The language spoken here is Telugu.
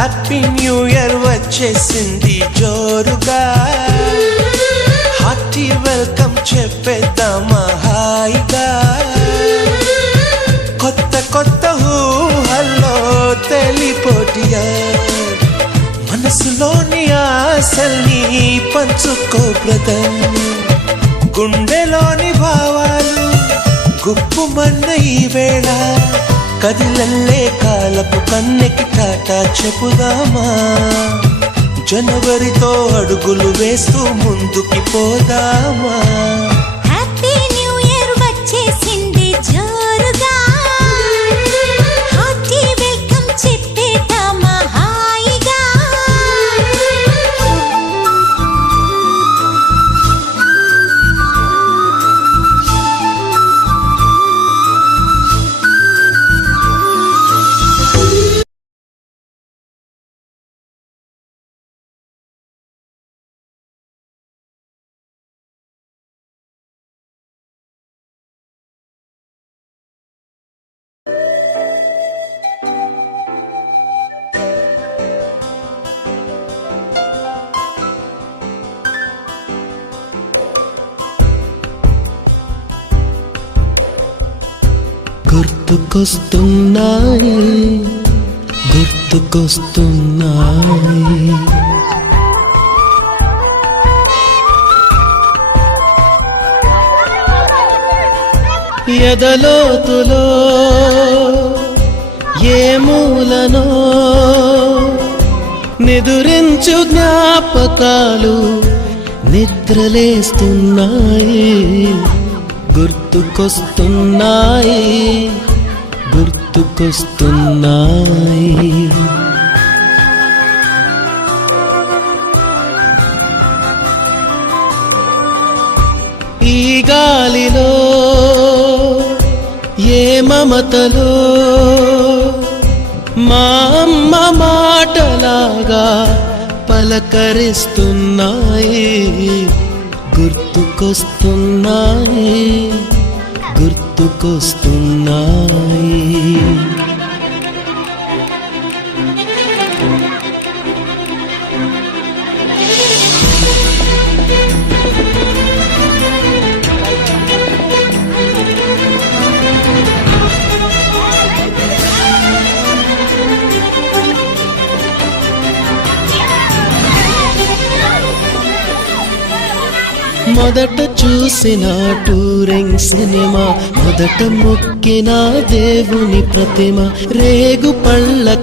హ్యాపీ న్యూ ఇయర్ వచ్చేసింది జోరుగా, హార్టీ వెల్కమ్ చెప్పేద్దామా హాయిగా. కొత్త కొత్త ఊహల్లో తెలిపోటియా, మనసులోని ఆశల్ని పంచుకో బ్రదర్. గుండెలోని భావాలు గుప్పుమన్న ఈ వేళ, కదిలల్లే కాలపు కన్నెకి టాటా చెప్పుదామా. జనవరితో అడుగులు వేస్తూ ముందుకి పోదామా. హ్యాపీ న్యూ ఇయర్ వచ్చేసింది జోరుగా, హార్టీ వెల్కమ్ చెప్పేద్దామా హాయిగా. గుర్తుకొస్తున్నాయి గుర్తుకొస్తున్నాయి, ఎదలోతులో ఏ మూలనో నిదురించు జ్ఞాపకాలు నిద్రలేస్తున్నాయి. గుర్తుకొస్తున్నాయి గుర్తుకొస్తున్నాయి. ఈ గాలిలో ఏ మమతలో మా అమ్మ మాటలాగా పలకరిస్తున్నాయి. గుర్తుకొస్తున్నాయి గుర్తుకొస్తున్నాయి. మొదట చూసిన టూరింగ్ సినిమా, మొదట మొక్కిన దేవుని ప్రతిమ, రేగు పళ్ళ